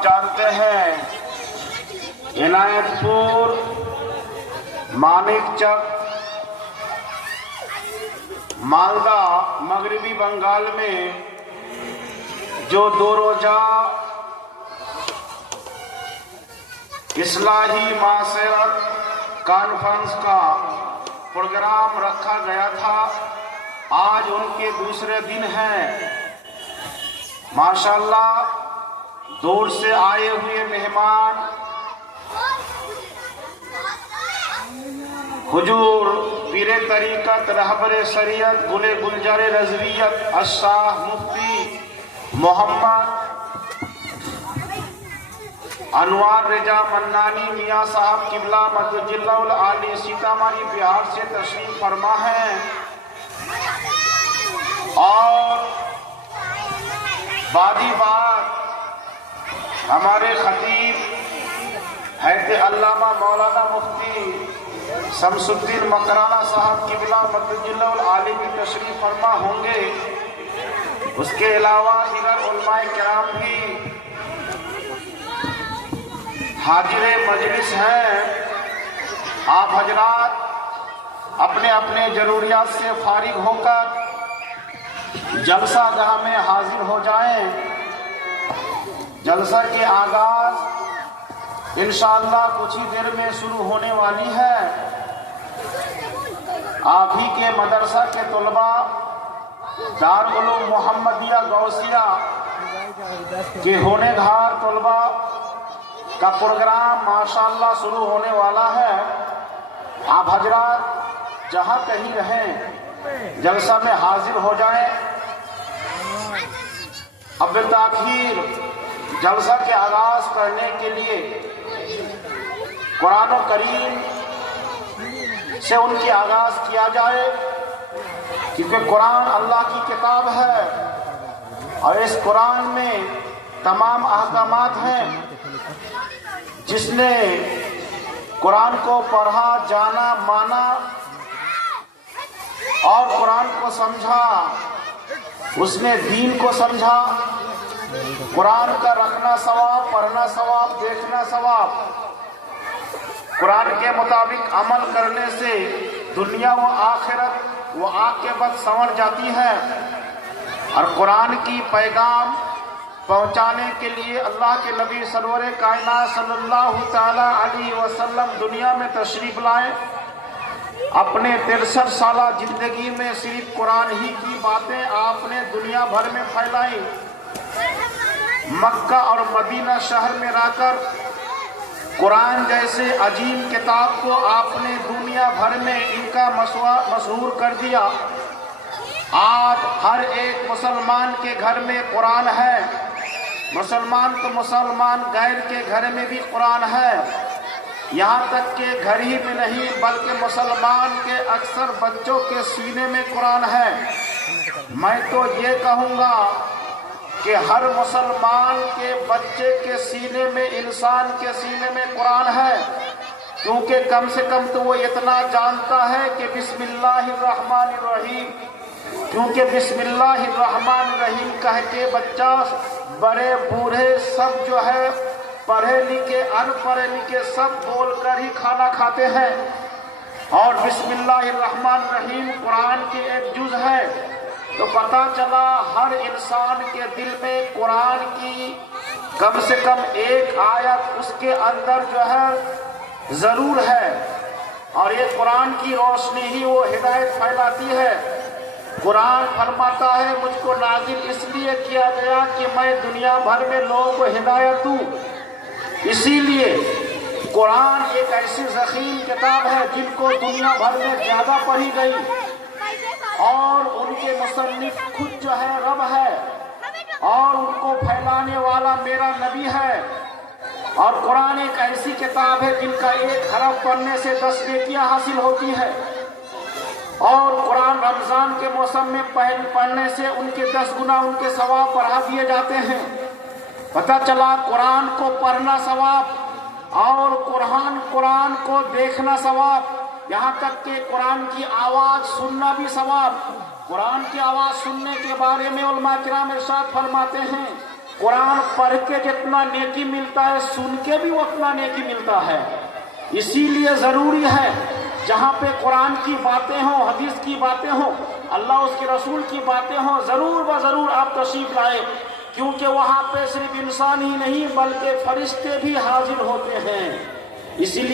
जानते हैं इनायतपुर, मानिकचक, मालदा, मगरबी बंगाल में जो 2 रोजा इस्लाही माशरत कॉन्फ्रेंस का प्रोग्राम रखा गया था, आज उनके दूसरे दिन हैं। माशाअल्लाह, दूर से आए हुए मेहमान हुजूर पीरे तरीकत रहबरे शरीयत गुले गुलजारे रजवियत अशाह मुफ्ती मोहम्मद अनवार रजा मन्नानी मियाँ साहब किबला मदजिल्लाउल आली सीतामढ़ी बिहार से तशरीफ फरमा है और बादी बात हमारे खतीब हैदर अल्लामा मौलाना मुफ्ती शमसुद्दीन मकराना साहब किबला मदजिल्लाउल आली भी तशरीफ फरमा होंगे। उसके अलावा दीगर उलमाए किराम भी हाजिर मजलिस हैं। आप हजरात अपने अपने जरूरियात से फारिग होकर जलसा गाह में हाजिर हो जाएं। जलसा के आगाज इंशाअल्लाह कुछ ही देर में शुरू होने वाली है। आप ही के मदरसा के तलबा दारुल उलूम मोहम्मदिया गौसिया के होनेहार तलबा का प्रोग्राम माशाअल्लाह शुरू होने वाला है। आप हजरात जहां कहीं रहें जलसा में हाजिर हो जाएं। अब ताखीर जलसा के आगाज करने के लिए कुरान करीम से उनकी आगाज किया जाए, क्योंकि कुरान अल्लाह की किताब है और इस कुरान में तमाम अहकामात हैं। जिसने कुरान को पढ़ा, जाना, माना और कुरान को समझा, उसने दीन को समझा। कुरान का रखना सवाब, पढ़ना सवाब, देखना सवाब। कुरान के मुताबिक अमल करने से दुनिया व आखिरत व आक़िबत संवर जाती है। और कुरान की पैगाम पहुंचाने के लिए अल्लाह के नबी सरवर कायनात सल्लल्लाहु ताला अलैहि वसल्लम दुनिया में तशरीफ लाए। अपने 63 साला जिंदगी में सिर्फ कुरान ही की बातें आपने दुनिया भर में फैलाई। मक्का और मदीना शहर में रहकर कुरान जैसे अजीम किताब को आपने दुनिया भर में इनका मशहूर कर दिया। आज हर एक मुसलमान के घर में कुरान है। मुसलमान तो मुसलमान, गैर के घर में भी कुरान है। यहाँ तक के घर ही में नहीं बल्कि मुसलमान के अक्सर बच्चों के सीने में कुरान है। मैं तो ये कहूँगा कि हर मुसलमान के बच्चे के सीने में, इंसान के सीने में कुरान है, क्योंकि कम से कम तो वो इतना जानता है कि बिस्मिल्लाहिर्रहमानिर्रहीम, क्योंकि बिस्मिल्लाहिर्रहमानिर्रहीम कह के बच्चा, बड़े बूढ़े सब जो है, पढ़े लिखे अनपढ़े लिखे सब बोलकर ही खाना खाते हैं। और बिस्मिल्लाहिर्रहमानिर्रहीम कुरान की एक जुज़ है। तो पता चला हर इंसान के दिल में कुरान की कम से कम एक आयत उसके अंदर जो है जरूर है। और ये कुरान की रोशनी ही वो हिदायत फैलाती है। कुरान फरमाता है, मुझको नाजिल इसलिए किया गया कि मैं दुनिया भर में लोगों को हिदायत दूं। इसीलिए कुरान एक ऐसी ज़ख़ीम किताब है जिनको दुनिया भर में ज्यादा पढ़ी गई और उनके मुसन्निफ खुद जो है रब है और उनको फैलाने वाला मेरा नबी है। और कुरान एक ऐसी किताब है जिनका एक हरफ पढ़ने से 10 नेकियां हासिल होती है। और कुरान रमजान के मौसम में पढ़ने से उनके 10 गुना उनके सवाब बढ़ा दिए जाते हैं। पता चला कुरान को पढ़ना सवाब और कुरान को देखना सवाब, यहाँ तक कि कुरान की आवाज सुनना भी सवाब। कुरान की आवाज सुनने के बारे में उलमा किराम इरशाद फरमाते हैं قرآن پڑھ کے جتنا نیکی ملتا ہے سن کے بھی اتنا نیکی ملتا ہے. اسی لیے ضروری ہے جہاں پہ قرآن کی باتیں ہوں، حدیث کی باتیں ہوں، اللہ اس کے رسول کی باتیں ہوں، ضرور ضرور آپ تشریف لائیں، کیونکہ وہاں پہ صرف انسان ہی نہیں بلکہ فرشتے بھی حاضر ہوتے ہیں. اسی لیے